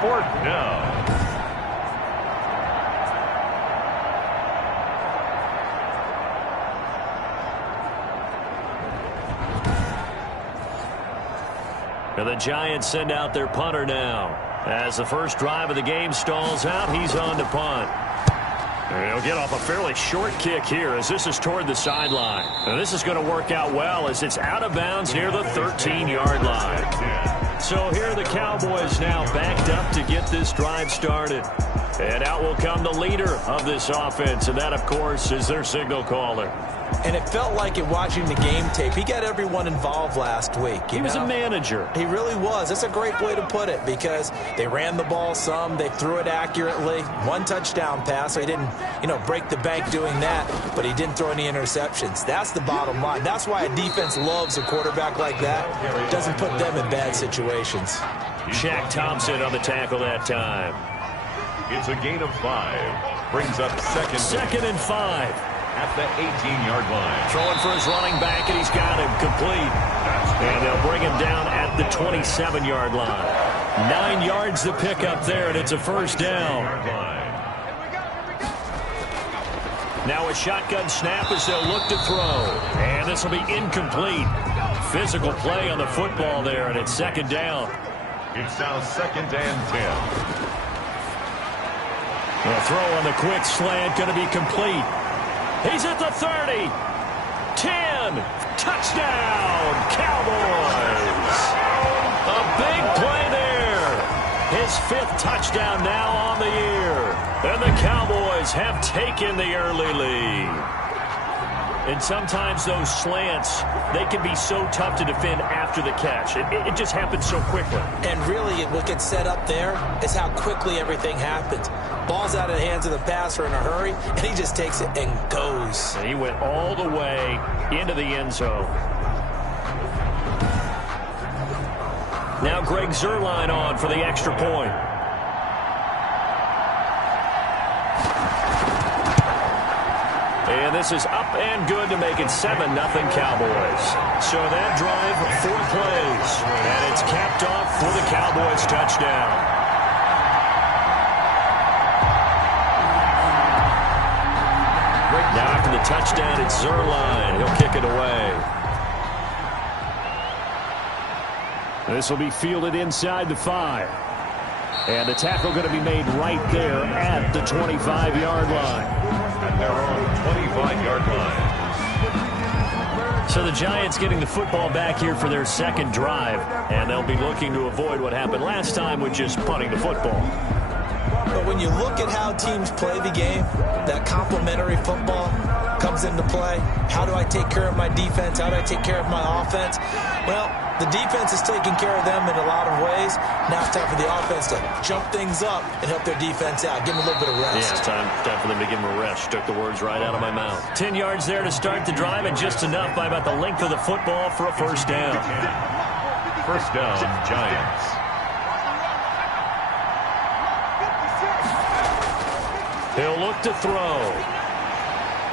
4th down. And the Giants send out their punter now. As the first drive of the game stalls out, he's on to punt. And he'll get off a fairly short kick here as this is toward the sideline. And this is going to work out well as it's out of bounds near the 13-yard line. So here the Cowboys now backed up to get this drive started. And out will come the leader of this offense, and that, of course, is their signal caller. And it felt like it watching the game tape. He got everyone involved last week. He was a manager. He really was. That's a great way to put it because they ran the ball some. They threw it accurately. 1 touchdown pass. So he didn't, break the bank doing that, but he didn't throw any interceptions. That's the bottom line. That's why a defense loves a quarterback like that. Doesn't put them in bad situations. Shaq Thompson on the tackle that time. It's a gain of 5. Brings up second and 5. At the 18-yard line. Throwing for his running back, and he's got him complete. And they'll bring him down at the 27-yard line. 9 yards to pick up there, and it's a first down. Now a shotgun snap as they'll look to throw. And this will be incomplete. Physical play on the football there, and it's second down. It's now 2nd and 10. The throw on the quick slant going to be complete. He's at the 30. 10. Touchdown, Cowboys. A big play there. His 5th touchdown now on the year. And the Cowboys have taken the early lead. And sometimes those slants, they can be so tough to defend after the catch. It just happens so quickly. And really, what gets set up there is how quickly everything happens. Ball's out of the hands of the passer in a hurry, and he just takes it and goes. And he went all the way into the end zone. Now Greg Zuerlein on for the extra point. And this is up and good to make it 7-0 Cowboys. So that drive, 4 plays. And it's capped off for the Cowboys touchdown. Now after the touchdown, it's Zuerlein. He'll kick it away. This will be fielded inside the 5. And the tackle going to be made right there at the 25-yard line. At their own 25-yard line. So the Giants getting the football back here for their second drive. And they'll be looking to avoid what happened last time with just punting the football. But when you look at how teams play the game, that complementary football comes into play. How do I take care of my defense? How do I take care of my offense? Well, the defense is taking care of them in a lot of ways. Now it's time for the offense to jump things up and help their defense out. Give them a little bit of rest. Yeah, it's time for them to give them a rest. Took the words right out of my mouth. 10 yards there to start the drive, and just enough by about the length of the football for a first down. First down, Giants. He'll look to throw.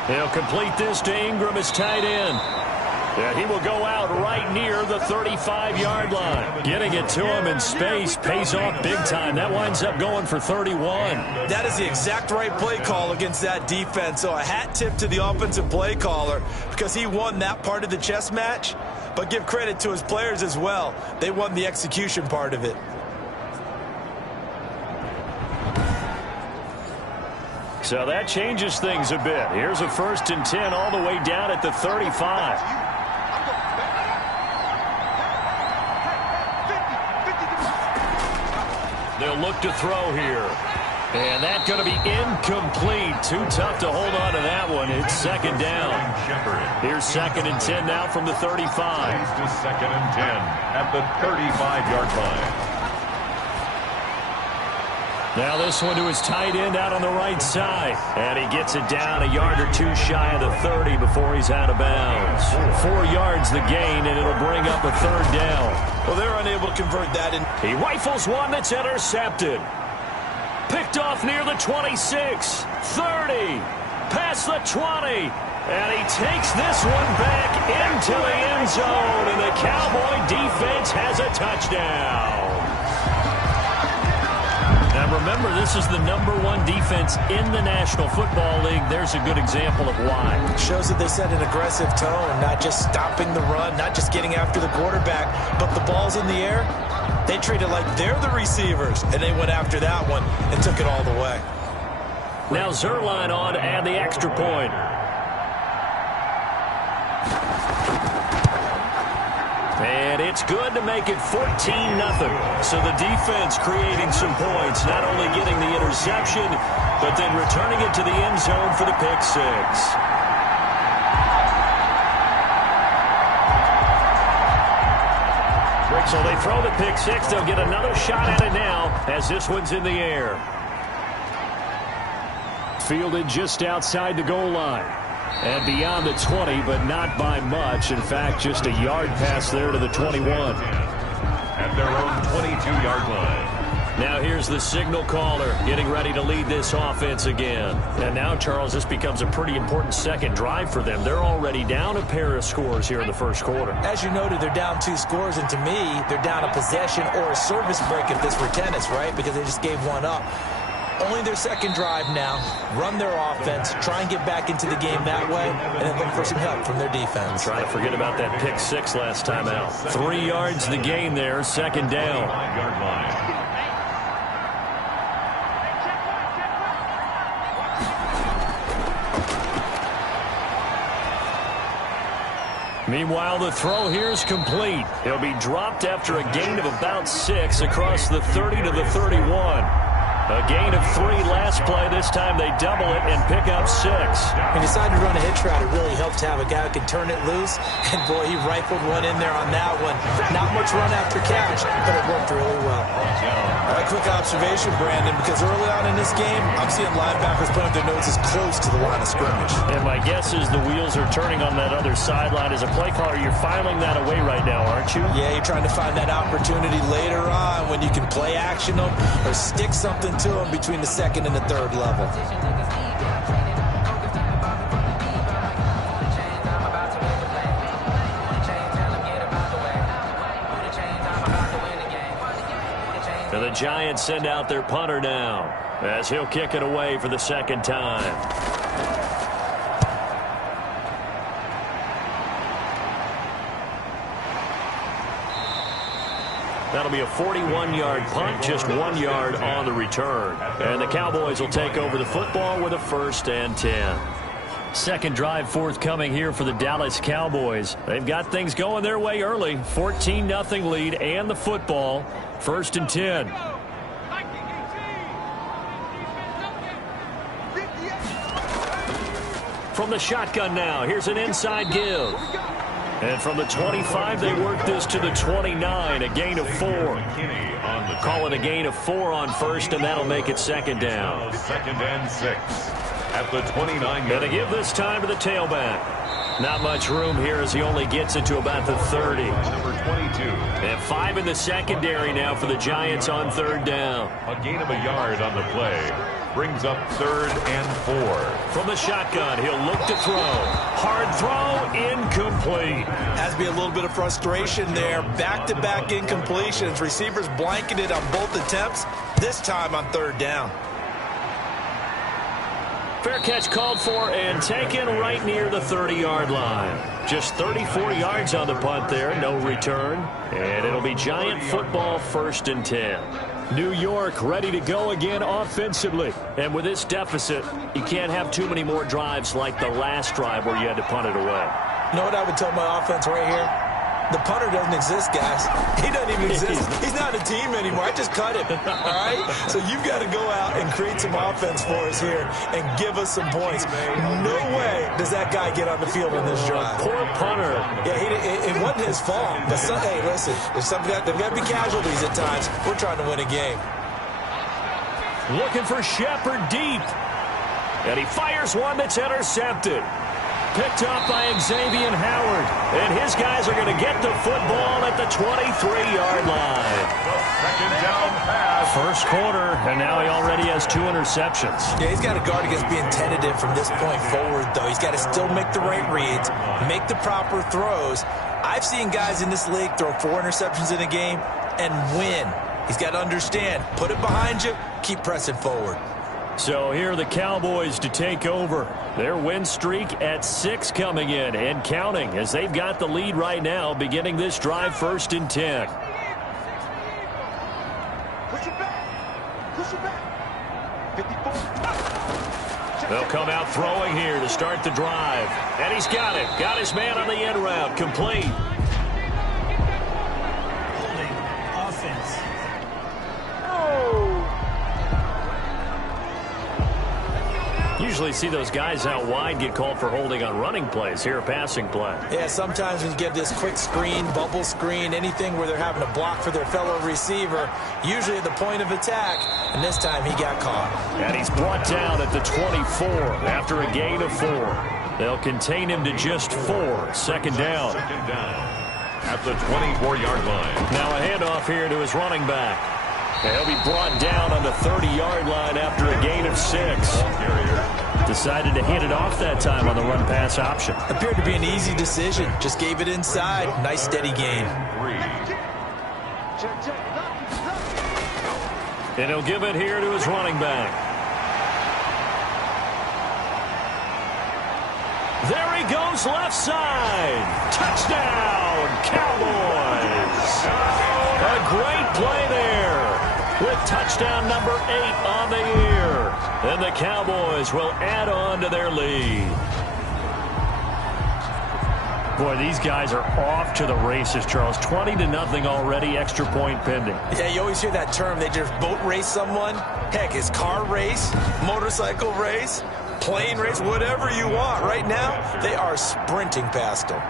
He'll complete this to Ingram as tight end. Yeah, he will go out right near the 35-yard line. Getting it to him in space pays off big time. That winds up going for 31. That is the exact right play call against that defense. So a hat tip to the offensive play caller because he won that part of the chess match. But give credit to his players as well. They won the execution part of it. So that changes things a bit. Here's a 1st and 10 all the way down at the 35. They'll look to throw here. And that's going to be incomplete. Too tough to hold on to that one. It's second down. Here's 2nd and 10 now from the 35. To 2nd and 10 at the 35-yard line. Now this one to his tight end out on the right side. And he gets it down a yard or 2 shy of the 30 before he's out of bounds. 4 yards the gain, and it'll bring up a 3rd down. Well, they're unable to convert that in. He rifles one that's intercepted. Picked off near the 26, 30, past the 20. And he takes this one back into the end zone, and the Cowboy defense has a touchdown. remember, this is the #1 defense in the National Football League. There's a good example of why. Shows that they set an aggressive tone, not just stopping the run, not just getting after the quarterback, but the ball's in the air. They treat it like they're the receivers, and they went after that one and took it all the way. Now Zerline on to add the extra point. And it's good to make it 14-0. So the defense creating some points, not only getting the interception, but then returning it to the end zone for the pick six. So they throw the pick six. They'll get another shot at it now as this one's in the air. Fielded just outside the goal line. And beyond the 20, but not by much. In fact, just a yard pass there to the 21. At their own 22-yard line. Now here's the signal caller getting ready to lead this offense again. And now, Charles, this becomes a pretty important second drive for them. They're already down a pair of scores here in the first quarter. As you noted, they're down 2 scores, and to me, they're down a possession or a service break if this were tennis, right? Because they just gave one up. Only their second drive now. Run their offense, try and get back into the game that way, and then look for some help from their defense. Trying to forget about that pick six last time out. 3 yards the gain there, second down. 5-yard line. Meanwhile, the throw here is complete. He'll be dropped after a gain of about 6 across the 30 to the 31. A gain of 3 last play. This time they double it and pick up 6. He decided to run a hitch route. It really helped to have a guy who could turn it loose. And, boy, he rifled one in there on that one. Not much run after catch, but it worked really well. A quick observation, Brandon, because early on in this game, I'm seeing linebackers putting their noses close to the line of scrimmage. And my guess is the wheels are turning on that other sideline. As a play caller, you're filing that away right now, aren't you? Yeah, you're trying to find that opportunity later on when you can play action them or stick something to them between the second and the third level. And the Giants send out their punter now as he'll kick it away for the second time. That'll be a 41-yard punt, just 1 yard on the return. And the Cowboys will take over the football with a 1st and 10. Second drive forthcoming here for the Dallas Cowboys. They've got things going their way early. 14-0 lead and the football. 1st and 10. From the shotgun now, here's an inside give. And from the 25, they work this to the 29, a gain of 4. Call it a gain of 4 on 1st, and that'll make it 2nd down. 2nd and 6 at the 29. Going to give this time to the tailback. Not much room here as he only gets it to about the 30. Number 22. And 5 in the secondary now for the Giants on 3rd down. A gain of a yard on the play. Brings up 3rd and 4. From the shotgun, he'll look to throw. Hard throw, incomplete. Has to be a little bit of frustration there. Back-to-back incompletions. Receivers blanketed on both attempts, this time on 3rd down. Fair catch called for and taken right near the 30-yard line. Just 34 yards on the punt there, no return. And it'll be Giant football, 1st and 10. New York ready to go again offensively. And with this deficit, you can't have too many more drives like the last drive where you had to punt it away. You know what I would tell my offense right here? The punter doesn't exist, guys. He doesn't even exist. He's not a team anymore. I just cut him, all right? So you've got to go out and create some offense for us here and give us some points. No way does that guy get on the field on this drive. Poor punter. Yeah, it wasn't his fault. But hey, listen, there's got to be casualties at times. We're trying to win a game. Looking for Shepard deep. And he fires one that's intercepted. Picked up by Xavier Howard. And his guys are going to get the football at the 23-yard line. The 2nd down pass. First quarter, and now he already has 2 interceptions. Yeah, he's got to guard against being tentative from this point forward, though. He's got to still make the right reads, make the proper throws. I've seen guys in this league throw 4 interceptions in a game and win. He's got to understand, put it behind you, keep pressing forward. So here are the Cowboys to take over. Their win streak at 6 coming in and counting as they've got the lead right now beginning this drive 1st and 10. They'll come out throwing here to start the drive. And he's got it. Got his man on the end route. Complete. Offense. Usually see those guys out wide get called for holding on running plays. Here, a passing play. Yeah, sometimes when you get this quick screen, bubble screen, anything where they're having to block for their fellow receiver, usually at the point of attack, and this time he got caught. And he's brought down at the 24 after a gain of 4. They'll contain him to just 4. Second down. Second down at the 24-yard line. Now a handoff here to his running back. He'll be brought down on the 30-yard line after a gain of 6. Decided to hand it off that time on the run-pass option. Appeared to be an easy decision. Just gave it inside. Nice, steady gain. And he'll give it here to his running back. There he goes, left side. Touchdown, Cowboys. A great play there with touchdown number 8 on the year. And the Cowboys will add on to their lead. Boy, these guys are off to the races, Charles. 20-0 already, extra point pending. Yeah, you always hear that term. They just boat race someone. Heck, it's car race, motorcycle race, plane race, whatever you want. Right now, they are sprinting past them.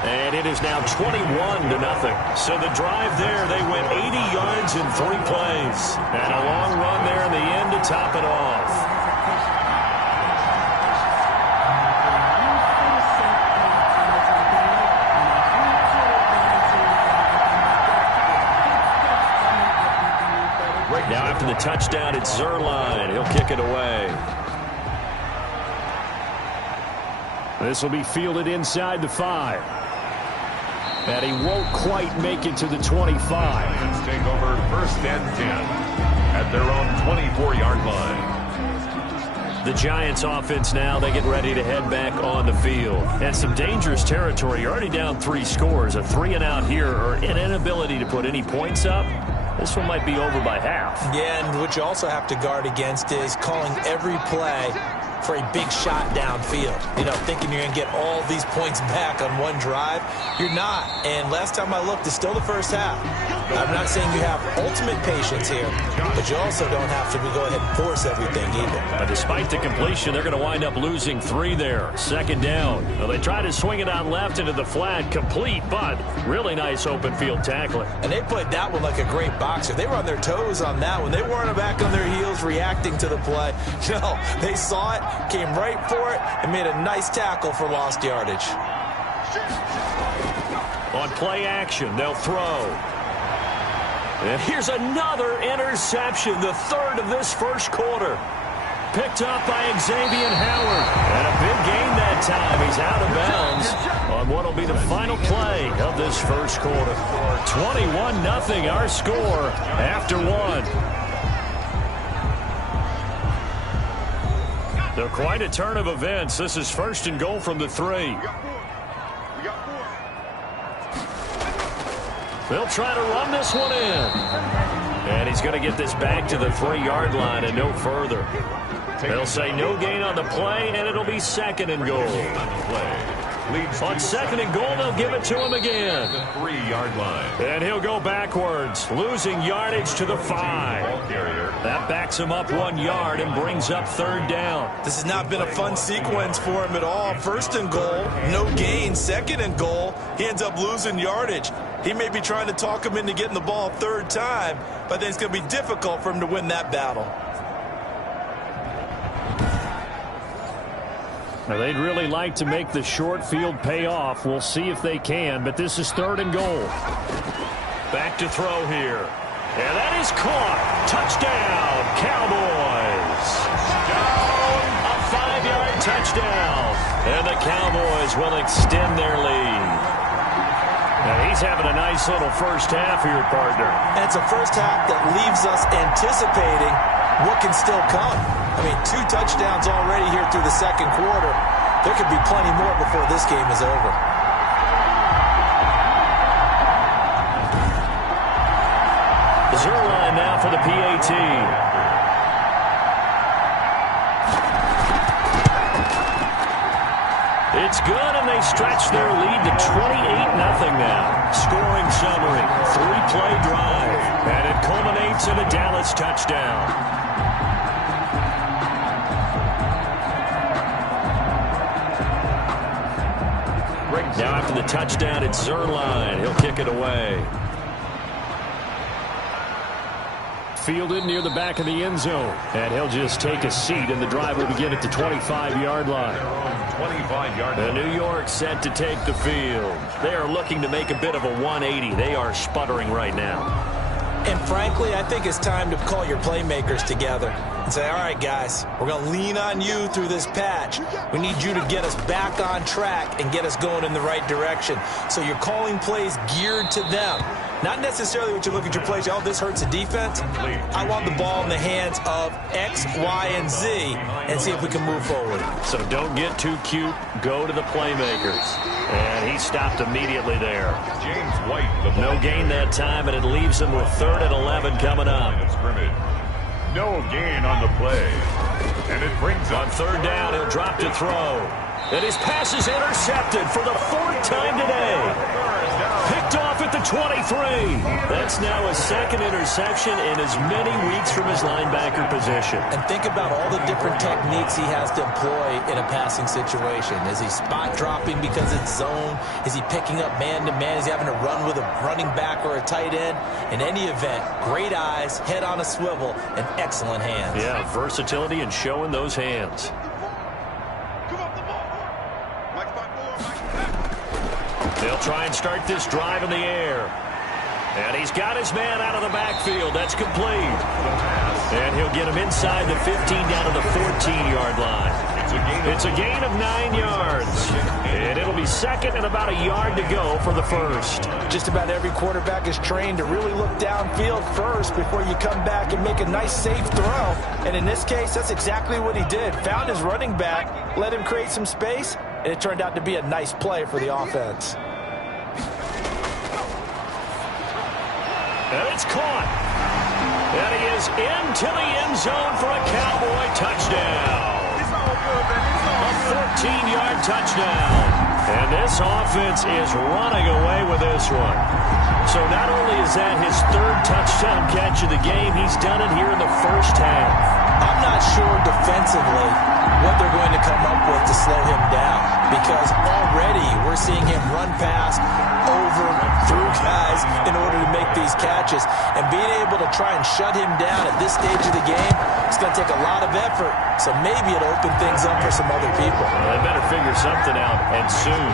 And it is now 21-0. So the drive there, they went 80 yards in 3 plays. And a long run there in the end to top it off. Now after the touchdown, it's Zerline. He'll kick it away. This will be fielded inside the 5. And he won't quite make it to the 25. Let's take over 1st and 10 at their own 24-yard line. The Giants offense now, they get ready to head back on the field. And some dangerous territory. You're already down 3 scores. A 3-and-out here or an inability to put any points up. This one might be over by half. Yeah, and what you also have to guard against is calling every play for a big shot downfield. You know, thinking you're going to get all these points back on one drive. You're not. And last time I looked, it's still the first half. I'm not saying you have ultimate patience here, but you also don't have to go ahead and force everything either. But despite the completion, they're going to wind up losing 3 there. Second down. Well, they try to swing it out left into the flat, complete, but really nice open field tackling. And they played that one like a great boxer. They were on their toes on that one. They weren't back on their heels reacting to the play. No, they saw it, came right for it, and made a nice tackle for lost yardage. On play action, they'll throw. And here's another interception, the 3rd of this first quarter. Picked up by Xavier Howard. And a big gain that time. He's out of bounds on what will be the final play of this first quarter. 21-0 our score after 1. So quite a turn of events. This is 1st and goal from the 3. They'll try to run this one in. And he's going to get this back to the 3-yard line and no further. They'll say no gain on the play, and it'll be 2nd and goal. On 2nd and goal, they'll give it to him again. 3-yard line. And he'll go backwards, losing yardage to the 5. That backs him up 1 yard and brings up 3rd down. This has not been a fun sequence for him at all. 1st and goal, no gain. 2nd and goal, he ends up losing yardage. He may be trying to talk him into getting the ball 3rd time, but then it's going to be difficult for him to win that battle. Now, they'd really like to make the short field pay off. We'll see if they can, but this is 3rd and goal. Back to throw here. And that is caught. Touchdown, Cowboys. A 5-yard touchdown. And the Cowboys will extend their lead. And he's having a nice little first half here, partner. And it's a first half that leaves us anticipating what can still come. I mean, 2 touchdowns already here through the second quarter. There could be plenty more before this game is over. Zerline now for the PAT. It's good, and they stretch their lead to 28-0 now. Scoring summary, 3-play drive, and it culminates in a Dallas touchdown. Now after the touchdown, it's Zerline. He'll kick it away. Fielded near the back of the end zone. And he'll just take a seat, and the drive will begin at the 25-yard line. 25-yard line. New York set to take the field. They are looking to make a bit of a 180. They are sputtering right now. And frankly, I think it's time to call your playmakers together and say, all right, guys, we're going to lean on you through this patch. We need you to get us back on track and get us going in the right direction. So you're calling plays geared to them. Not necessarily what you look at your plays, oh, this hurts the defense. I want the ball in the hands of X, Y, and Z and see if we can move forward. So don't get too cute. Go to the playmakers. And he stopped immediately there. James White. No gain that time, and it leaves him with 3rd and 11 coming up. No gain on the play. And it brings On up 3rd down, he'll drop to throw. And his pass is intercepted for the 4th time today. Picked off at the 23. That's now his 2nd interception in as many weeks from his linebacker position. And think about all the different techniques he has to employ in a passing situation. Is he spot dropping because it's zone? Is he picking up man-to-man? Is he having to run with a running back or a tight end? In any event, great eyes, head on a swivel, and excellent hands. Yeah, versatility and showing those hands. They'll try and start this drive in the air. And he's got his man out of the backfield. That's complete. And he'll get him inside the 15 down to the 14-yard line. It's a gain of 9 yards. And it'll be 2nd and about a yard to go for the 1st. Just about every quarterback is trained to really look downfield first before you come back and make a nice, safe throw. And in this case, that's exactly what he did. Found his running back, let him create some space, and it turned out to be a nice play for the offense. And it's caught. And he is into the end zone for a Cowboy touchdown. A 14-yard touchdown. And this offense is running away with this one. So not only is that his 3rd touchdown catch of the game, he's done it here in the first half. I'm not sure defensively what they're going to come up with to slow him down, because already we're seeing him run past, over, through guys in order to make these catches. And being able to try and shut him down at this stage of the game, it's going to take a lot of effort. So maybe it'll open things up for some other people. Well, they better figure something out, and soon.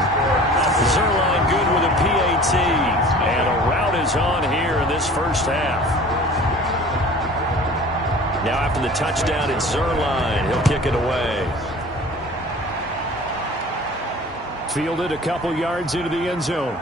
Zerline good with a PAT, and a route is on here in this first half. Now after the touchdown, it's Zerline. He'll kick it away. Fielded a couple yards into the end zone.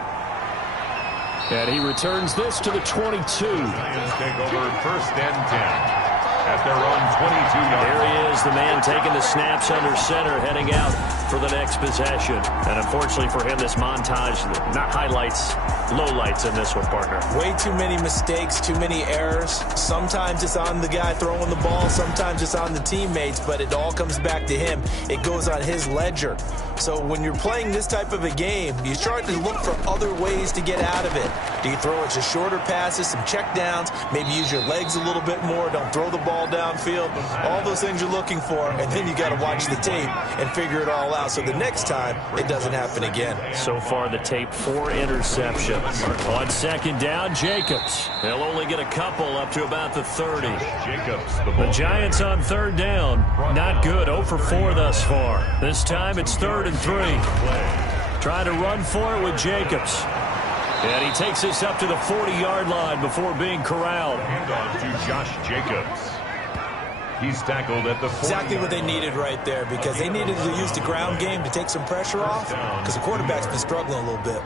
And he returns this to the 22. Lions take over 1st and 10 at their own 22-yard. There he is, the man taking the snaps under center, heading out for the next possession. And unfortunately for him, this montage, not highlights, lowlights in this one, partner. Way too many mistakes, too many errors. Sometimes it's on the guy throwing the ball, sometimes it's on the teammates, but it all comes back to him. It goes on his ledger. So when you're playing this type of a game, you start to look for other ways to get out of it. Do you throw it to shorter passes, some check downs, maybe use your legs a little bit more, don't throw the ball downfield, all those things you're looking for, and then you got to watch the tape and figure it all out so the next time it doesn't happen again. So far the tape, 4 interceptions. On 2nd down, Jacobs. They'll only get a couple up to about the 30. Jacobs, The Giants on 3rd down, not good, 0 for 4 thus far. This time it's 3rd and 3. Trying to run for it with Jacobs. And he takes this up to the 40-yard line before being corralled. handoff to Josh Jacobs. He's tackled at the 40. Exactly what they needed right there, because they needed to use the ground game to take some pressure off, because the quarterback's been struggling a little bit.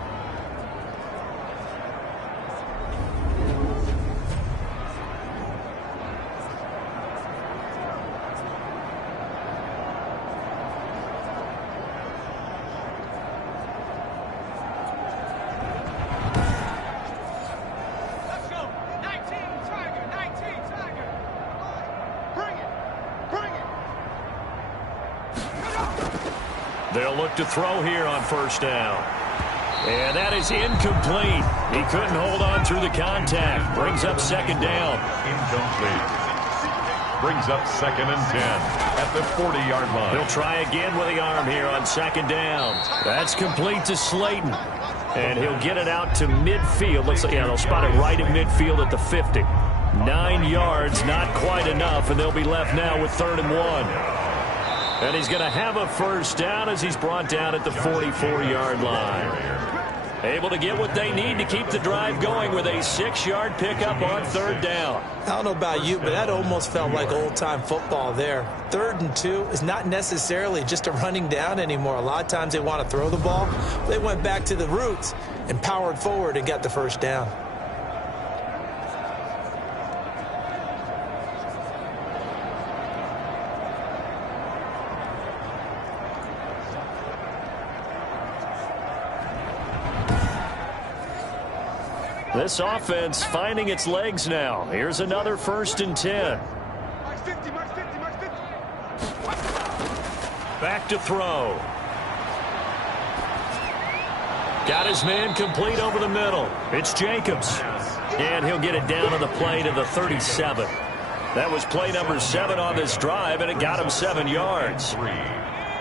They'll look to throw here on first down. And that is incomplete. He couldn't hold on through the contact. Brings up second down. Incomplete. Brings up 2nd and 10 at the 40-yard line. He'll try again with the arm here on second down. That's complete to Slayton. And he'll get it out to midfield. Looks like, yeah, they'll spot it right at midfield at the 50. 9 yards, not quite enough, and they'll be left now with 3rd and 1. And he's going to have a first down as he's brought down at the 44-yard line. Able to get what they need to keep the drive going with a 6-yard pickup on 3rd down. I don't know about you, but that almost felt like old-time football there. 3rd and 2 is not necessarily just a running down anymore. A lot of times they want to throw the ball. They went back to the roots and powered forward and got the first down. This offense finding its legs now. Here's another 1st and 10. Back to throw. Got his man complete over the middle. It's Jacobs. And he'll get it down on the play to the 37. That was play number 7 on this drive, and it got him 7 yards.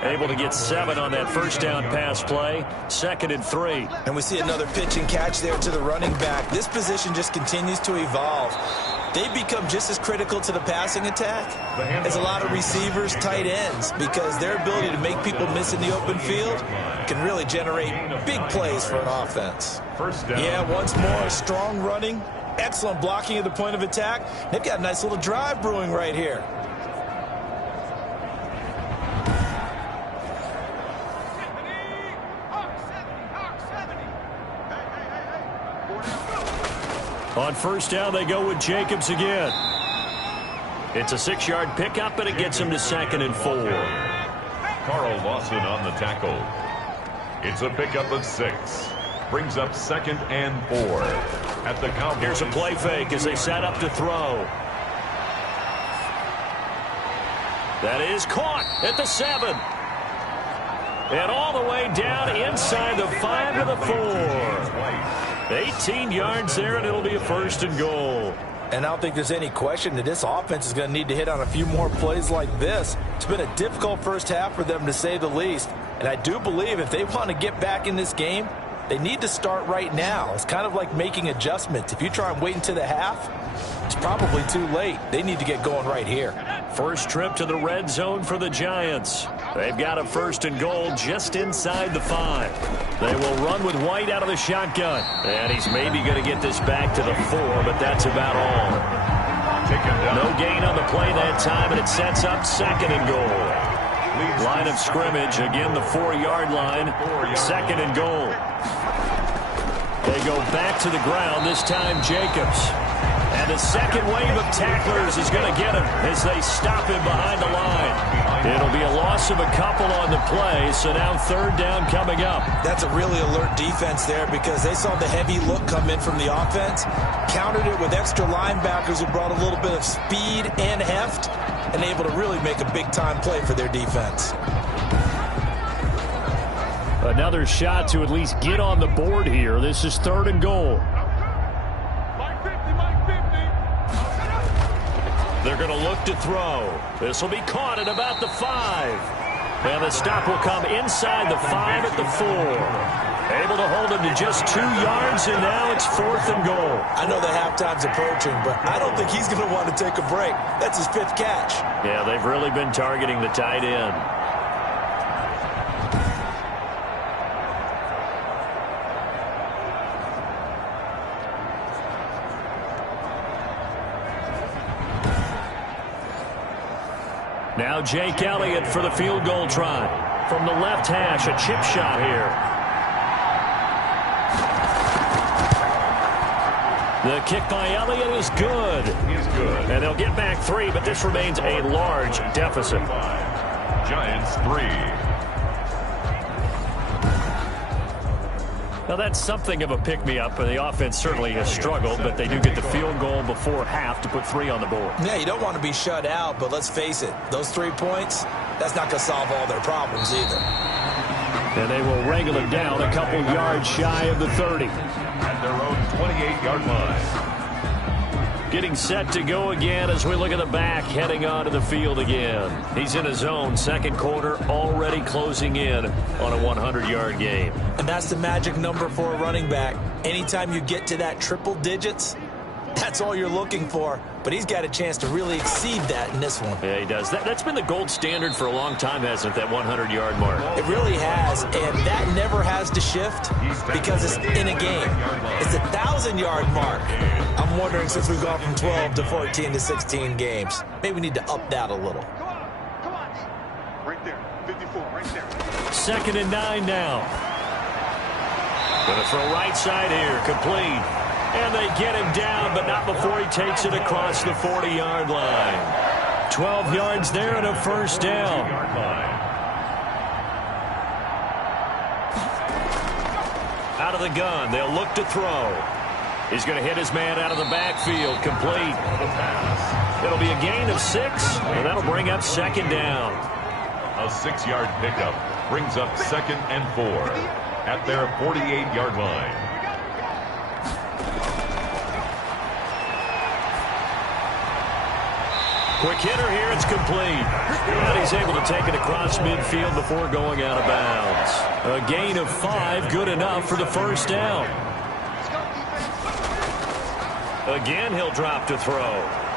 Able to get 7 on that first down pass play. 2nd and 3. And we see another pitch and catch there to the running back. This position just continues to evolve. They become just as critical to the passing attack as a lot of receivers, tight ends, because their ability to make people miss in the open field can really generate big plays for an offense. First down. Yeah, once more, strong running, excellent blocking at the point of attack. They've got a nice little drive brewing right here. On first down, they go with Jacobs again. It's a 6-yard pickup, and it gets him to 2nd and 4. Carl Lawson on the tackle. It's a pickup of 6. Brings up 2nd and 4 at the Cowboys. Here's a play fake as they set up to throw. That is caught at the 7. And all the way down inside the 5 to the 4. 18 yards there, and it'll be a 1st and goal. And I don't think there's any question that this offense is going to need to hit on a few more plays like this. It's been a difficult first half for them, to say the least. And I do believe if they want to get back in this game, they need to start right now. It's kind of like making adjustments. If you try and wait until the half, it's probably too late. They need to get going right here. First trip to the red zone for the Giants. They've got a 1st and goal just inside the 5. They will run with White out of the shotgun. And he's maybe going to get this back to the 4, but that's about all. No gain on the play that time, and it sets up 2nd and goal. Line of scrimmage, again the 4-yard line. 2nd and goal. They go back to the ground, this time Jacobs. And the second wave of tacklers is going to get him as they stop him behind the line. It'll be a loss of a couple on the play, so now 3rd down coming up. That's a really alert defense there because they saw the heavy look come in from the offense, countered it with extra linebackers who brought a little bit of speed and heft, and able to really make a big-time play for their defense. Another shot to at least get on the board here. This is 3rd and goal. They're going to look to throw. This will be caught at about the 5. And the stop will come inside the 5 at the 4. Able to hold him to just 2 yards, and now it's 4th and goal. I know the halftime's approaching, but I don't think he's going to want to take a break. That's his 5th catch. Yeah, they've really been targeting the tight end. Now Jake Elliott for the field goal try. From the left hash, a chip shot here. The kick by Elliott is good. He's good. And they'll get back 3, but this remains a large deficit. Giants 3. Now, that's something of a pick-me-up. The offense certainly has struggled, but they do get the field goal before half to put 3 on the board. Yeah, you don't want to be shut out, but let's face it, those 3 points, that's not going to solve all their problems either. And they will wrangle it down a couple yards shy of the 30. At their own 28-yard line. Getting set to go again as we look at the back heading onto the field again. He's in his own second quarter, already closing in on a 100-yard game. And that's the magic number for a running back. Anytime you get to that triple digits, that's all you're looking for. But he's got a chance to really exceed that in this one. Yeah, he does. That's been the gold standard for a long time, hasn't it, that 100-yard mark? It really has, and that never has to shift because it's in a game. It's a 1,000-yard mark. I'm wondering, since we've gone from 12 to 14 to 16 games, maybe we need to up that a little. Come on. Right there. 54, right there. 2nd and 9 now. Going to throw right side here, complete. And they get him down, but not before he takes it across the 40-yard line. 12 yards there and a first down. Out of the gun, they'll look to throw. He's going to hit his man out of the backfield, complete. It'll be a gain of 6, and that'll bring up 2nd down. A 6-yard pickup brings up 2nd and 4 at their 48-yard line. Quick hitter here, it's complete. And he's able to take it across midfield before going out of bounds. A gain of 5, good enough for the first down. Again, he'll drop to throw.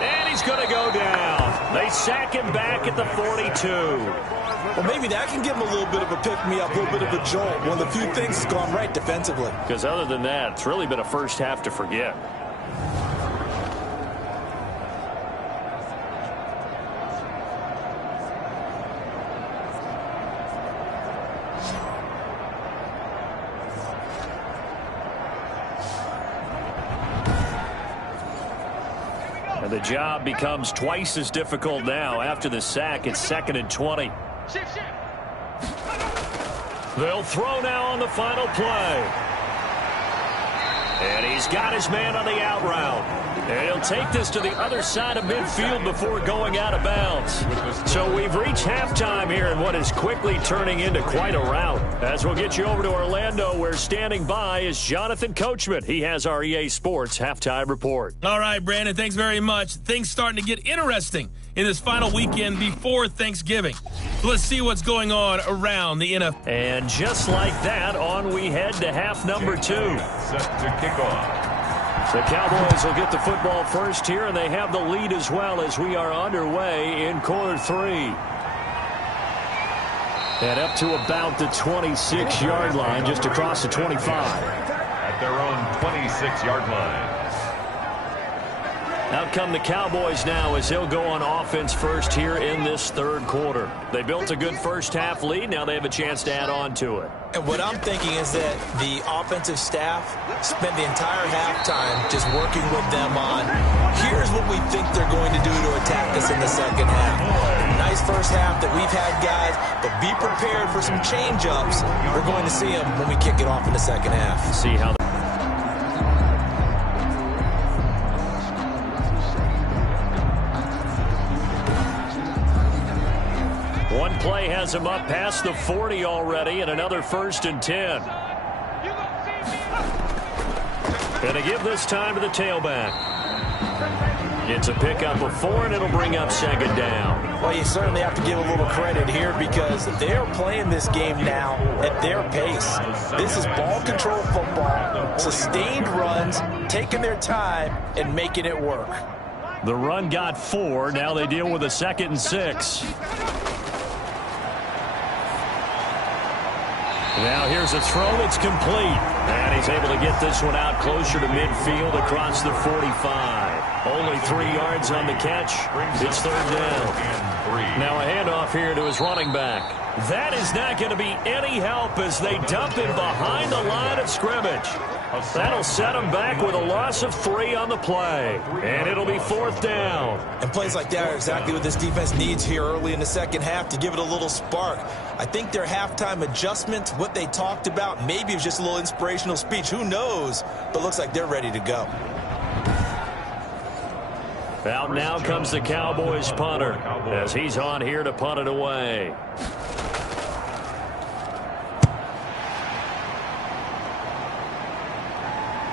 And he's going to go down. They sack him back at the 42. Well, maybe that can give him a little bit of a pick-me-up, a little bit of a jolt. One of the few things that's gone right defensively. Because other than that, it's really been a first half to forget. The job becomes twice as difficult now. After the sack, it's 2nd and 20. They'll throw now on the final play. And he's got his man on the out route. And he'll take this to the other side of midfield before going out of bounds. So we've reached halftime here in what is quickly turning into quite a rout. As we'll get you over to Orlando, where standing by is Jonathan Coachman. He has our EA Sports halftime report. All right, Brandon, thanks very much. Things starting to get interesting in this final weekend before Thanksgiving. So let's see what's going on around the NFL. And just like that, on we head to half number 2. Set to kick off. The Cowboys will get the football first here, and they have the lead as well as we are underway in quarter 3. And up to about the 26-yard line, just across the 25. At their own 26-yard line. Out come the Cowboys now as they'll go on offense first here in this third quarter. They built a good first half lead. Now they have a chance to add on to it. And what I'm thinking is that the offensive staff spent the entire halftime just working with them on, here's what we think they're going to do to attack us in the second half. Nice first half that we've had, guys, but be prepared for some change-ups. We're going to see them when we kick it off in the second half. See how one play has him up past the 40 already, and another 1st and 10. Gonna give this time to the tailback. It's a pickup of 4, and it'll bring up 2nd down. Well, you certainly have to give a little credit here because they're playing this game now at their pace. This is ball control football, sustained runs, taking their time, and making it work. The run got 4. Now they deal with a 2nd and 6. Now here's a throw. It's complete. And he's able to get this one out closer to midfield across the 45. Only 3 yards on the catch. It's 3rd down. Now a handoff here to his running back. That is not going to be any help as they dump him behind the line of scrimmage. That'll set him back with a loss of 3 on the play. And it'll be 4th down. And plays like that are exactly what this defense needs here early in the second half to give it a little spark. I think their halftime adjustment, what they talked about, maybe it was just a little inspirational speech. Who knows? But looks like they're ready to go. Out now comes the Cowboys punter as he's on here to punt it away.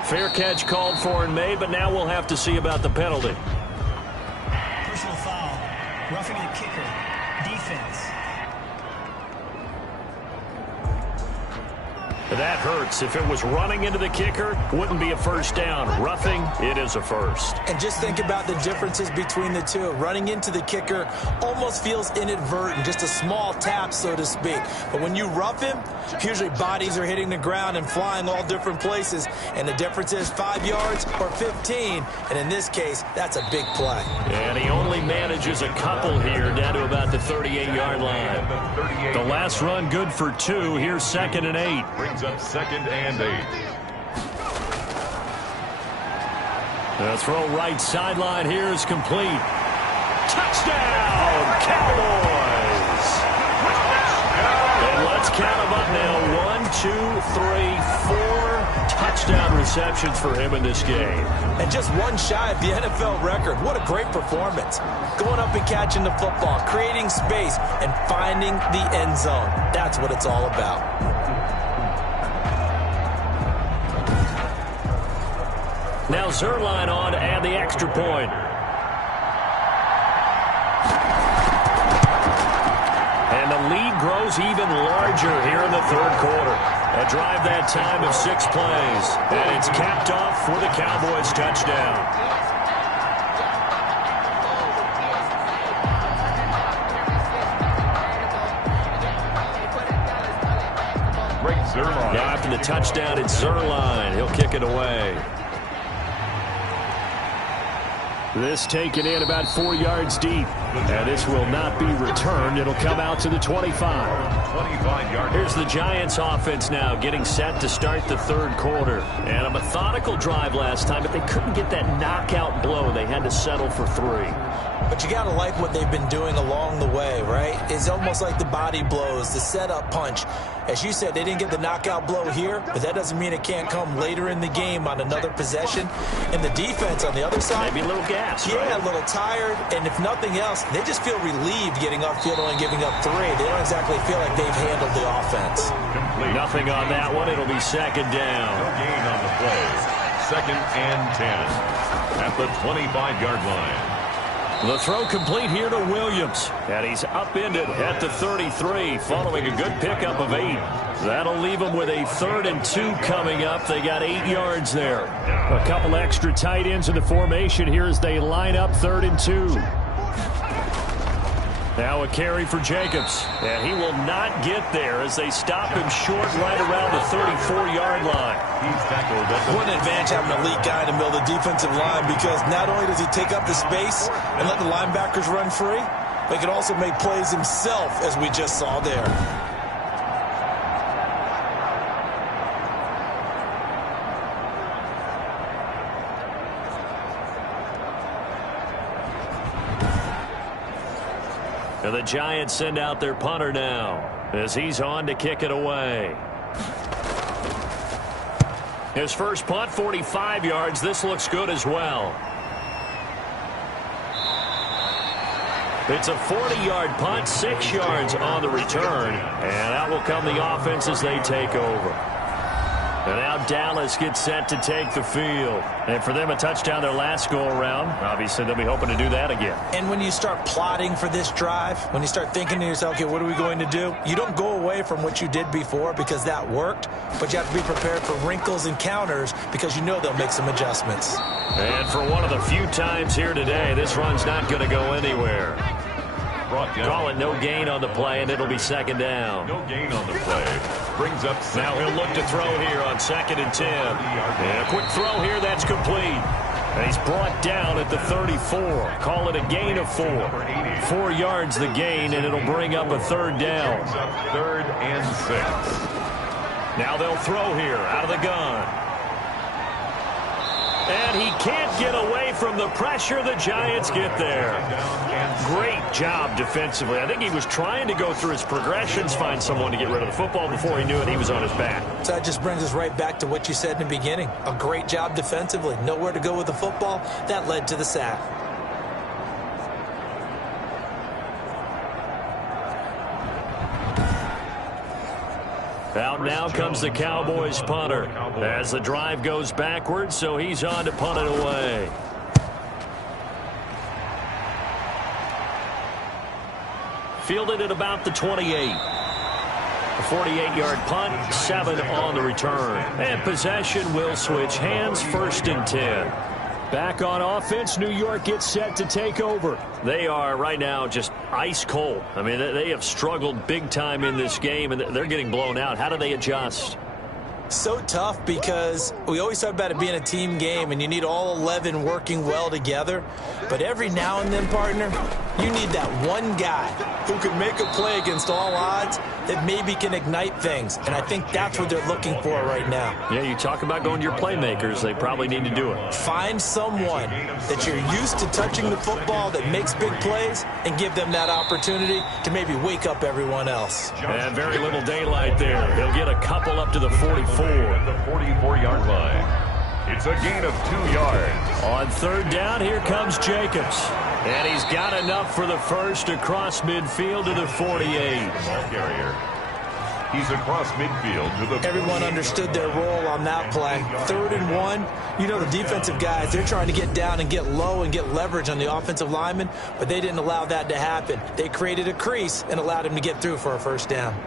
Fair catch called for and made, but now we'll have to see about the penalty. Personal foul. Roughing the kicker. Defense. That hurts. If it was running into the kicker, wouldn't be a first down. Roughing, it is a first. And just think about the differences between the two. Running into the kicker almost feels inadvertent, just a small tap, so to speak. But when you rough him, usually bodies are hitting the ground and flying all different places. And the difference is 5 yards or 15. And in this case, that's a big play. And he only manages a couple here down to about the 38-yard line. The last run good for 2. Here's 2nd and 8. Brings up 2nd and 8. The throw right sideline here is complete. Touchdown, Cowboys! And let's count them up now. 1, 2, 3, 4 touchdown receptions for him in this game. And just one shy of the NFL record. What a great performance. Going up and catching the football, creating space, and finding the end zone. That's what it's all about. Now Zerline on to add the extra point. And the lead grows even larger here in the third quarter. A drive that time of 6 plays. And it's capped off with a Cowboys touchdown. Now after the touchdown, it's Zerline. He'll kick it away. This taken in about 4 yards deep. And this will not be returned. It'll come out to the 25. Here's the Giants offense now getting set to start the third quarter. And a methodical drive last time, but they couldn't get that knockout blow. They had to settle for 3. But you got to like what they've been doing along the way, right? It's almost like the body blows, the setup punch. As you said, they didn't get the knockout blow here, but that doesn't mean it can't come later in the game on another possession. And the defense on the other side, maybe a little gas, yeah, right? A little tired. And if nothing else, they just feel relieved getting upfield and giving up 3. They don't exactly feel like they've handled the offense. Nothing on that one. It'll be 2nd down. No gain on the play. 2nd and 10 at the 25-yard line. The throw complete here to Williams. And he's upended at the 33 following a good pickup of 8. That'll leave them with a 3rd and 2 coming up. They got 8 yards there. A couple extra tight ends in the formation here as they line up 3rd and 2. Now a carry for Jacobs. And he will not get there as they stop him short right around the 34-yard line. He's tackled at the What an advantage having an elite guy in the middle of the defensive line, because not only does he take up the space and let the linebackers run free, but he can also make plays himself, as we just saw there. And the Giants send out their punter now as he's on to kick it away. His first punt, 45 yards. This looks good as well. It's a 40-yard punt, 6 yards on the return. And out will come the offense as they take over. And now Dallas gets set to take the field. And for them, a touchdown their last go-around. Obviously, they'll be hoping to do that again. And when you start plotting for this drive, when you start thinking to yourself, okay, what are we going to do? You don't go away from what you did before because that worked, but you have to be prepared for wrinkles and counters because you know they'll make some adjustments. And for one of the few times here today, this run's not going to go anywhere. Call it no gain on the play, and it'll be 2nd down. No gain on the play. Brings up 2nd. Now he'll look to throw here on 2nd and 10. And a quick throw here, that's complete. And he's brought down at the 34. Call it a gain of 4. 4 yards the gain, and it'll bring up a 3rd down. Brings up 3rd and 6. Now they'll throw here out of the gun. And he can't get away from the pressure. The Giants get there. Great job defensively. I think he was trying to go through his progressions, find someone to get rid of the football. Before he knew it, he was on his back. So that just brings us right back to what you said in the beginning. A great job defensively. Nowhere to go with the football. That led to the sack. Out now comes the Cowboys punter as the drive goes backwards, so he's on to punt it away. Fielded at about the 28. A 48-yard punt, 7 on the return. And possession will switch hands, 1st and 10. Back on offense, New York gets set to take over. They are right now just ice cold. I mean, they have struggled big time in this game, and they're getting blown out. How do they adjust? So tough because we always talk about it being a team game and you need all 11 working well together. But every now and then, partner, you need that one guy who can make a play against all odds that maybe can ignite things. And I think that's what they're looking for right now. Yeah, you talk about going to your playmakers. They probably need to do it. Find someone that you're used to touching the football that makes big plays and give them that opportunity to maybe wake up everyone else. And very little daylight there. He'll get a couple up to the 44. At the 44-yard line. It's a gain of 2 yards. On 3rd down, here comes Jacobs. And he's got enough for the first across midfield to the 48. Ball carrier. He's across midfield to the 48. Everyone understood their role on that play. 3rd and 1. You know, the defensive guys, they're trying to get down and get low and get leverage on the offensive lineman, but they didn't allow that to happen. They created a crease and allowed him to get through for a 1st down.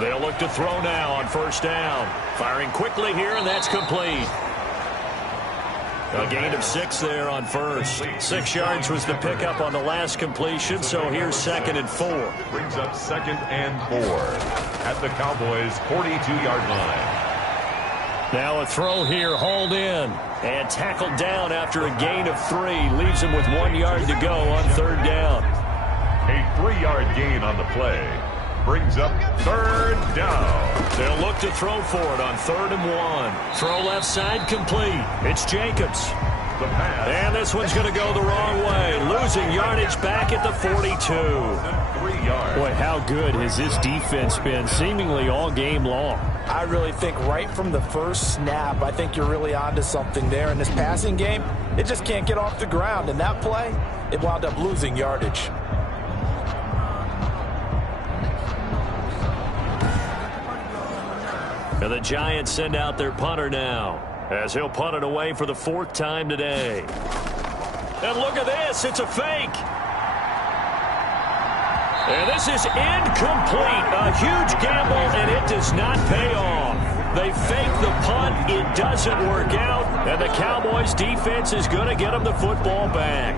They'll look to throw now on 1st down. Firing quickly here, and that's complete. A gain of 6 there on 1st. 6 yards was the pickup on the last completion, so here's 2nd and 4. Brings up 2nd and 4 at the Cowboys' 42-yard line. Now a throw here, hauled in, and tackled down after a gain of 3. Leaves him with 1 yard to go on 3rd down. A 3-yard gain on the play. Brings up 3rd down. They'll look to throw for it on 3rd and 1. Throw left side complete. It's Jacobs. The pass. And this one's going to go the wrong way. Losing yardage back at the 42. 3 yards. Boy, how good has this defense been seemingly all game long? I really think right from the first snap, I think you're really onto something there. In this passing game, it just can't get off the ground. And that play, it wound up losing yardage. And the Giants send out their punter now, as he'll punt it away for the 4th time today. And look at this, it's a fake. And this is incomplete. A huge gamble, and it does not pay off. They fake the punt, it doesn't work out, and the Cowboys defense is going to get them the football back.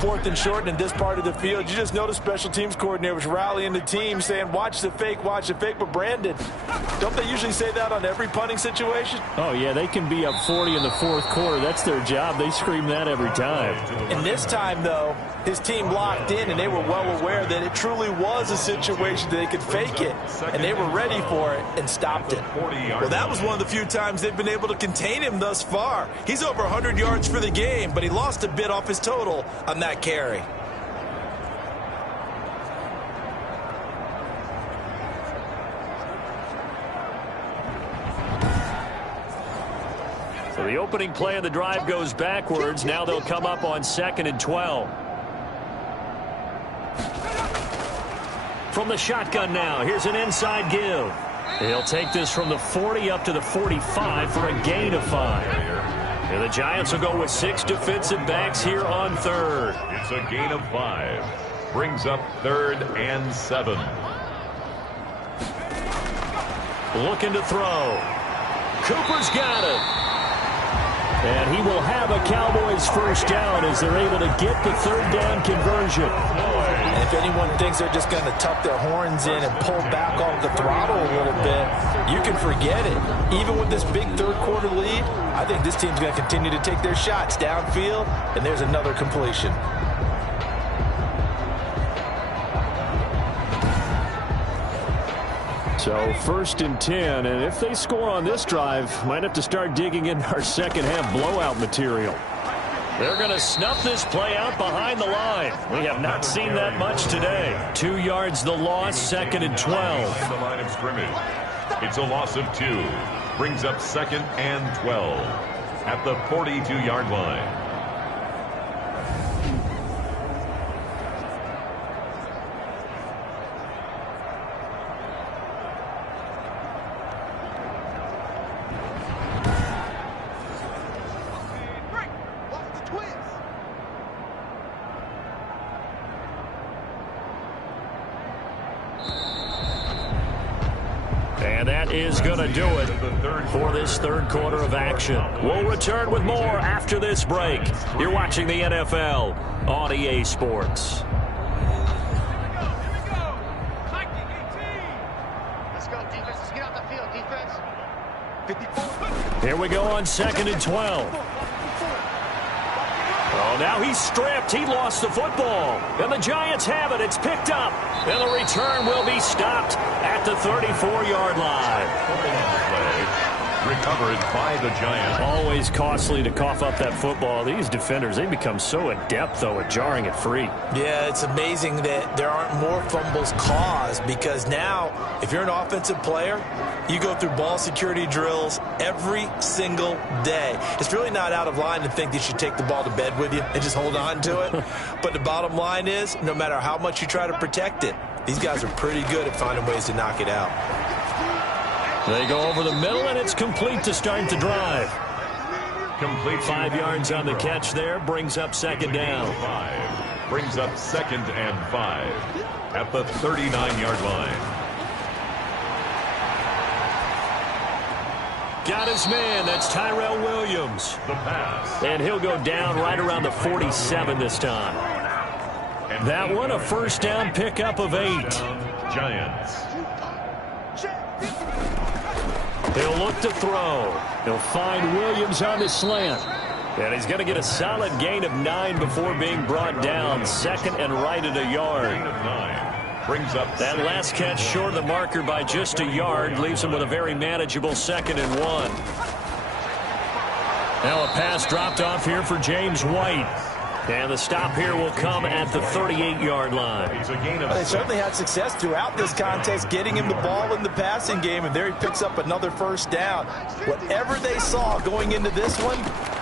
4th and short in this part of the field. You just notice special teams coordinators rallying the team saying, watch the fake, watch the fake. But Brandon, don't they usually say that on every punting situation? Oh, yeah, they can be up 40 in the 4th quarter. That's their job. They scream that every time. And this time, though, his team locked in, and they were well aware that it truly was a situation that they could fake it, and they were ready for it and stopped it. Well, that was one of the few times they've been able to contain him thus far. He's over 100 yards for the game, but he lost a bit off his total on that carry. So the opening play of the drive goes backwards. Now they'll come up on 2nd and 12. From the shotgun now, here's an inside give. He'll take this from the 40 up to the 45 for a gain of 5. And the Giants will go with 6 defensive backs here on 3rd. It's a gain of 5. Brings up 3rd and 7. Looking to throw. Cooper's got it. And he will have a Cowboys 1st down as they're able to get the 3rd down conversion. And if anyone thinks they're just going to tuck their horns in and pull back off the throttle a little bit, you can forget it. Even with this big 3rd quarter lead, I think this team's going to continue to take their shots downfield, and there's another completion. So 1st and 10, and if they score on this drive, might have to start digging in our second half blowout material. They're going to snuff this play out behind the line. We have not seen that much today. 2 yards the loss, 2nd and 12. Behind the line of scrimmage. It's a loss of 2. Brings up 2nd and 12 at the 42-yard line. And that is going to do it for this third quarter of action. We'll return with more after this break. You're watching the NFL on EA Sports. Let's go, defense. Let's get off the field, defense. 54. Here we go on 2nd and 12. Oh, now he's stripped. He lost the football. And the Giants have it. It's picked up. And the return will be stopped at the 34-yard line. Recovered by the Giants. Always costly to cough up that football. These defenders, they become so adept, though, at jarring it free. Yeah, it's amazing that there aren't more fumbles caused, because now, if you're an offensive player, you go through ball security drills every single day. It's really not out of line to think that you should take the ball to bed with you and just hold on to it. But the bottom line is, no matter how much you try to protect it, these guys are pretty good at finding ways to knock it out. They go over the middle, and it's complete to start the drive. Complete. 5 yards on the catch there, brings up 2nd down. 5. Brings up 2nd and 5 at the 39-yard line. Got his man. That's Tyrell Williams. The pass. And he'll go down right around the 47 this time. And that one, a first down pickup of 8. Giants. He'll look to throw. He'll find Williams on the slant. And he's going to get a solid gain of 9 before being brought down. 2nd and right at a yard. Gain of 9. Brings up that last catch short of the marker by just a yard. Leaves him with a very manageable 2nd and 1. Now a pass dropped off here for James White. And the stop here will come at the 38-yard line. It's a gain of They certainly had success throughout this contest, getting him the ball in the passing game, and there he picks up another first down. Whatever they saw going into this one,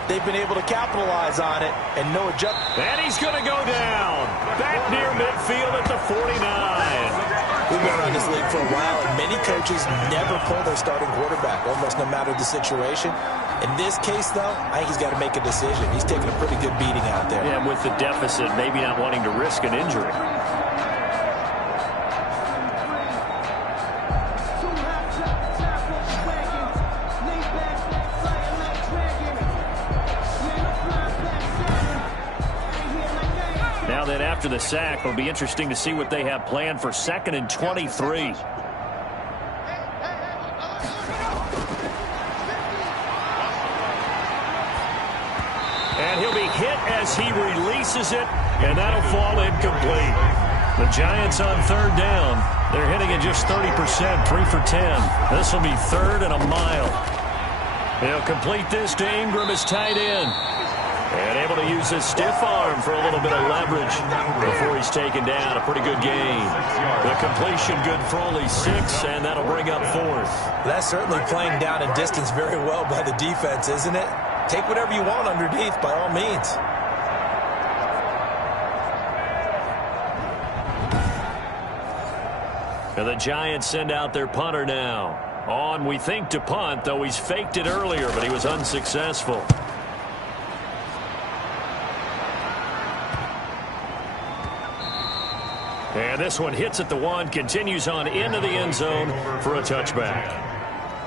they've been able to capitalize on it, and no adjustment. And he's going to go down. Back near midfield at the 49. We've been around this league for a while, and many coaches never pull their starting quarterback, almost no matter the situation. In this case, though, I think he's got to make a decision. He's taking a pretty good beating out there. Yeah, with the deficit, maybe not wanting to risk an injury. Now then, after the sack, it'll be interesting to see what they have planned for 2nd and 23. And he'll be hit as he releases it, and that'll fall incomplete. The Giants on 3rd down. They're hitting at just 30%, 3 for 10. This will be 3rd and a mile. He'll complete this to Ingram as tight end. And able to use his stiff arm for a little bit of leverage before he's taken down. A pretty good gain. The completion good for only 6, and that'll bring up 4th. That's certainly playing down in distance very well by the defense, isn't it? Take whatever you want underneath, by all means. And the Giants send out their punter now. On, we think, to punt, though he's faked it earlier, but he was unsuccessful. And this one hits at the 1, continues on into the end zone for a touchback.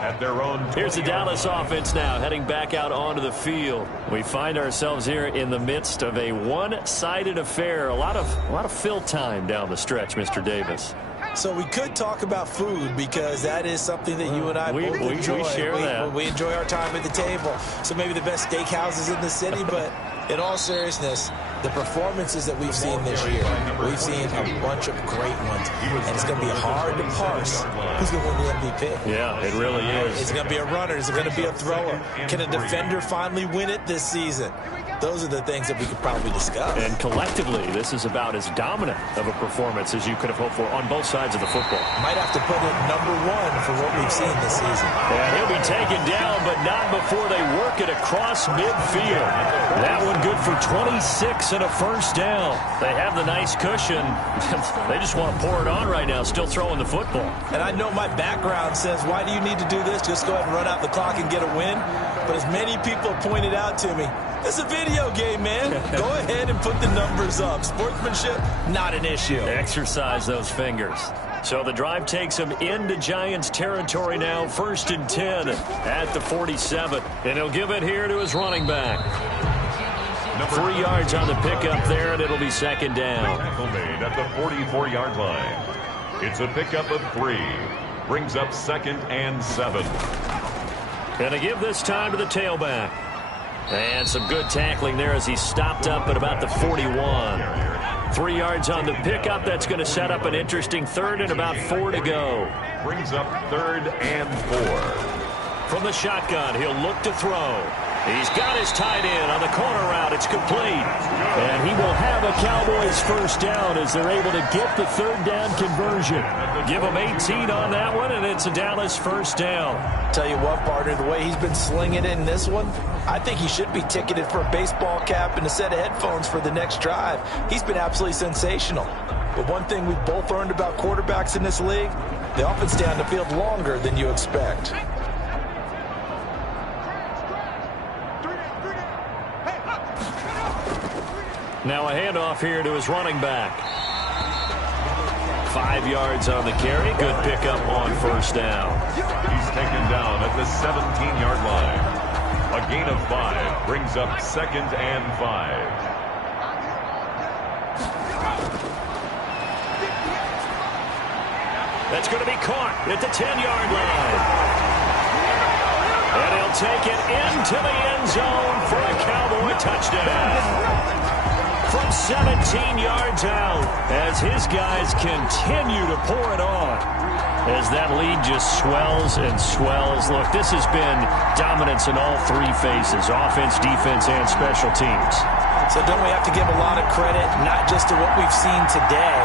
At their own. Here's the Dallas offense now heading back out onto the field. We find ourselves here in the midst of a one-sided affair. A lot of fill time down the stretch, Mr. Davis. So we could talk about food, because that is something that you and I both enjoy. We share that. We enjoy our time at the table. So maybe the best steakhouses in the city, but in all seriousness, The performances that we've seen this year, we've seen a bunch of great ones, and it's going to be hard to parse who's going to win the MVP. Yeah, it really is. Is it going to be a runner? Is it going to be a thrower? Can a defender finally win it this season? Those are the things that we could probably discuss. And collectively, this is about as dominant of a performance as you could have hoped for on both sides of the football. Might have to put it #1 for what we've seen this season. And he'll be taken down, but not before they work it across midfield. That one good for 26 and a first down. They have the nice cushion. They just want to pour it on right now, still throwing the football. And I know my background says, why do you need to do this? Just go ahead and run out the clock and get a win. But as many people pointed out to me, it's a video game, man. Go ahead and put the numbers up. Sportsmanship, not an issue. Exercise those fingers. So the drive takes them into Giants territory now, 1st and 10 at the 47. And he'll give it here to his running back. 3 yards on the pickup there, and it'll be 2nd down. Tackle made at the 44-yard line. It's a pickup of 3. Brings up 2nd and 7. And a give this time to the tailback. And some good tackling there as he stopped up at about the 41. 3 yards on the pickup. That's going to set up an interesting 3rd and about 4 to go. Brings up 3rd and 4. From the shotgun, he'll look to throw. He's got his tight end on the corner route. It's complete. And he will have a Cowboys first down as they're able to get the 3rd down conversion. Give him 18 on that one, and it's a Dallas first down. Tell you what, partner, the way he's been slinging it in this one, I think he should be ticketed for a baseball cap and a set of headphones for the next drive. He's been absolutely sensational. But one thing we've both learned about quarterbacks in this league, they often stay on the field longer than you expect. Now a handoff here to his running back. 5 yards on the carry. Good pickup on first down. He's taken down at the 17-yard line. A gain of 5 brings up 2nd and 5. That's going to be caught at the 10-yard line. And he'll take it into the end zone for a Cowboy touchdown. From 17 yards out as his guys continue to pour it on. As that lead just swells and swells. Look, this has been dominance in all 3 phases, offense, defense, and special teams. So don't we have to give a lot of credit, not just to what we've seen today,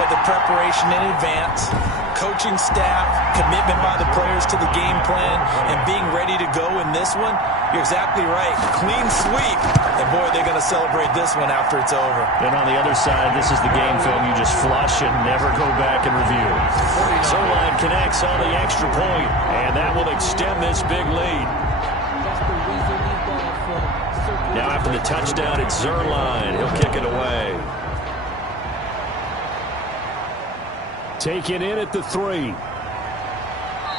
but the preparation in advance, coaching staff, commitment by the players to the game plan, and being ready to go in this one? You're exactly right. Clean sweep. And, boy, they're going to celebrate this one after it's over. And on the other side, this is the game film you just flush and never go back and review. Zerline connects on the extra point, and that will extend this big lead. Now after the touchdown, it's Zerline. He'll kick it away. Taken in at the 3.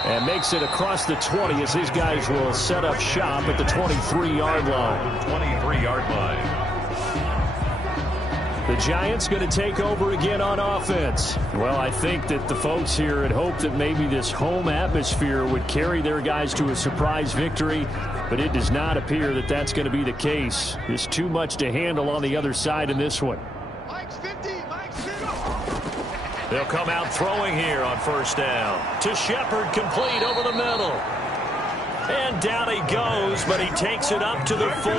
And makes it across the 20 as his guys will set up shop at the 23-yard line. 23-yard line. The Giants going to take over again on offense. Well, I think that the folks here had hoped that maybe this home atmosphere would carry their guys to a surprise victory, but it does not appear that that's going to be the case. There's too much to handle on the other side in this one. They'll come out throwing here on first down. To Shepard, complete over the middle. And down he goes, but he takes it up to the 40.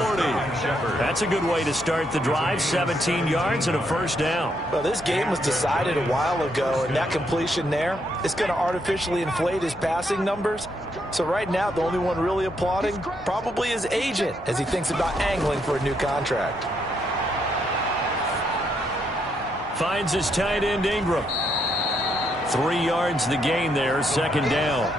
That's a good way to start the drive. 17 yards and a first down. Well, this game was decided a while ago, and that completion there is going to artificially inflate his passing numbers. So right now, the only one really applauding probably his agent as he thinks about angling for a new contract. Finds his tight end, Ingram. 3 yards the gain there, 2nd down.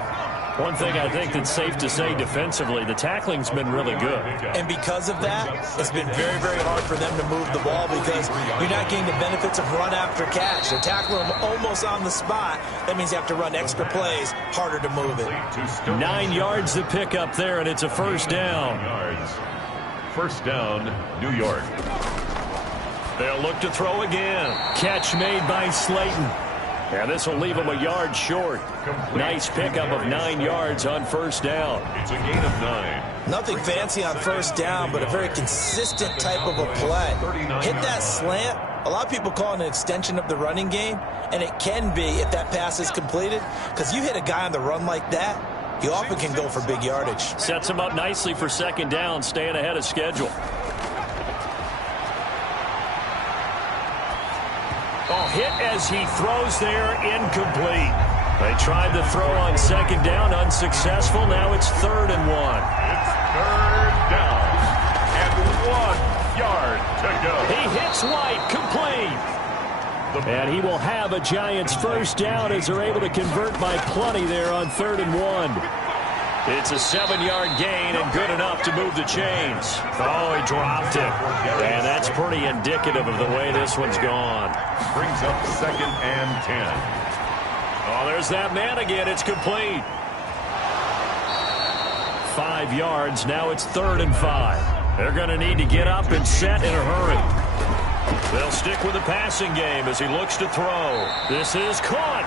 One thing I think that's safe to say defensively, the tackling's been really good. And because of that, it's been very, very hard for them to move the ball because you're not getting the benefits of run after catch. They're tackling them almost on the spot. That means you have to run extra plays, harder to move it. 9 yards to pick up there, and it's a first down. First down, New York. They'll look to throw again. Catch made by Slayton. And this will leave him a yard short. Nice pickup of 9 yards on first down. It's a gain of 9. Nothing fancy on first down, but a very consistent type of a play. Hit that slant. A lot of people call it an extension of the running game, and it can be if that pass is completed, because you hit a guy on the run like that, he often can go for big yardage. Sets him up nicely for second down, staying ahead of schedule. Oh, hit as he throws there, incomplete. They tried to throw on second down, unsuccessful. Now it's 3rd and 1. It's 3rd down and 1 yard to go. He hits White, complete. And he will have a Giants first down as they're able to convert by plenty there on 3rd and 1. It's a 7-yard gain and good enough to move the chains. Oh, he dropped it. And that's pretty indicative of the way this one's gone. Brings up 2nd and 10. Oh, there's that man again. It's complete. 5 yards. Now it's 3rd and 5. They're going to need to get up and set in a hurry. They'll stick with the passing game as he looks to throw. This is caught.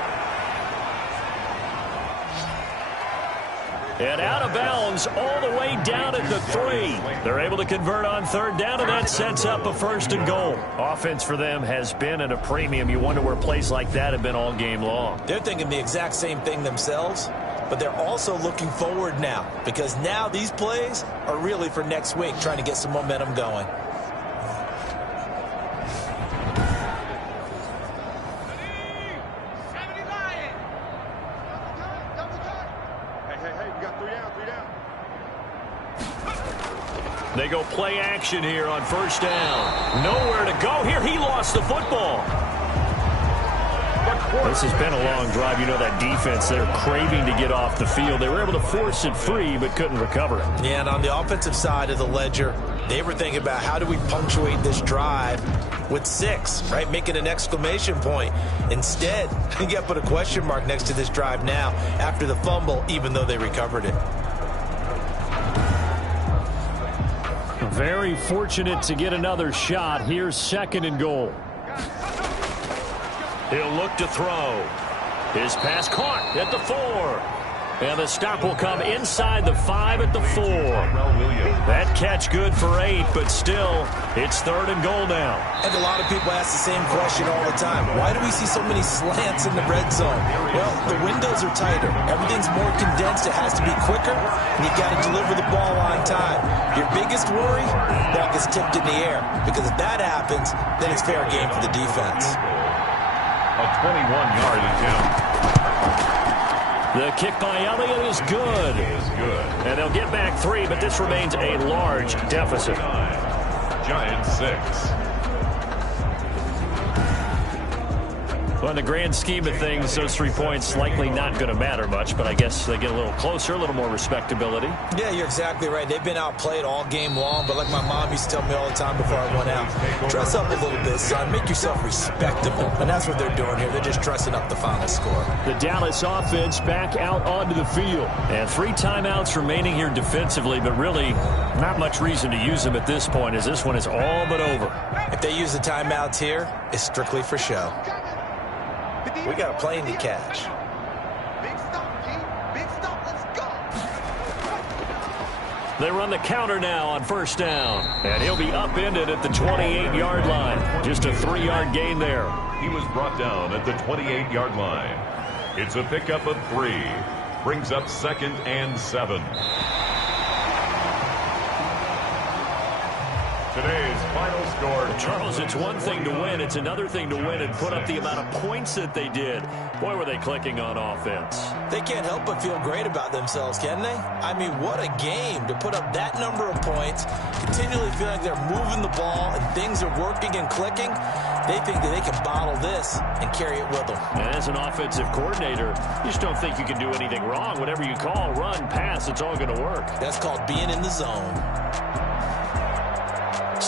And out of bounds all the way down at the 3. They're able to convert on 3rd down, and that sets up a 1st and goal. Offense for them has been at a premium. You wonder where plays like that have been all game long. They're thinking the exact same thing themselves, but they're also looking forward now, because now these plays are really for next week, trying to get some momentum going. They go play action here on 1st down. Nowhere to go here. He lost the football. This has been a long drive. You know that defense, they're craving to get off the field. They were able to force it free, but couldn't recover it. Yeah, and on the offensive side of the ledger, they were thinking about how do we punctuate this drive with 6, right? Make it an exclamation point. Instead, you got to put a question mark next to this drive now after the fumble, even though they recovered it. Very fortunate to get another shot. Here's 2nd and goal. He'll look to throw. His pass caught at the 4. And the stop will come inside the 5 at the 4. That catch good for 8, but still, it's 3rd and goal now. And a lot of people ask the same question all the time. Why do we see so many slants in the red zone? Well, the windows are tighter. Everything's more condensed. It has to be quicker, and you've got to deliver the ball on time. Your biggest worry, ball gets tipped in the air. Because if that happens, then it's fair game for the defense. A 21-yard attempt. The kick by Elliott is good. And they'll get back 3, but this remains a large deficit. Giants 6. Well, in the grand scheme of things, those 3 points likely not going to matter much, but I guess they get a little closer, a little more respectability. Yeah, you're exactly right. They've been outplayed all game long, but like my mom used to tell me all the time before I went out, dress up a little bit, son. Make yourself respectable. And that's what they're doing here. They're just dressing up the final score. The Dallas offense back out onto the field. And 3 timeouts remaining here defensively, but really not much reason to use them at this point, as this one is all but over. If they use the timeouts here, it's strictly for show. We got a plane to catch. Big stop, G. Big stop. Let's go. They run the counter now on 1st down. And he'll be upended at the 28-yard line. Just a 3-yard gain there. He was brought down at the 28-yard line. It's a pickup of 3. Brings up 2nd and 7. Today's final score. Charles, it's one thing to win. It's another thing to win and put up the amount of points that they did. Boy, were they clicking on offense. They can't help but feel great about themselves, can they? I mean, what a game to put up that number of points, continually feel like they're moving the ball and things are working and clicking. They think that they can bottle this and carry it with them. And as an offensive coordinator, you just don't think you can do anything wrong. Whatever you call, run, pass, it's all going to work. That's called being in the zone.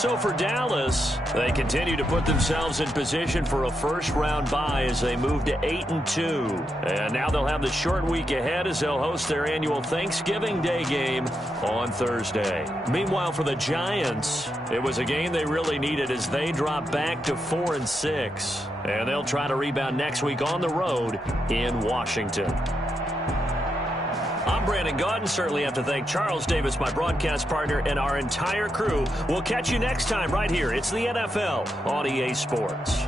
so for Dallas, they continue to put themselves in position for a first-round bye as they move to 8-2. And now they'll have the short week ahead as they'll host their annual Thanksgiving Day game on Thursday. Meanwhile, for the Giants, it was a game they really needed as they drop back to 4-6. And they'll try to rebound next week on the road in Washington. I'm Brandon Gaudin. Certainly have to thank Charles Davis, my broadcast partner, and our entire crew. We'll catch you next time right here. It's the NFL on EA Sports.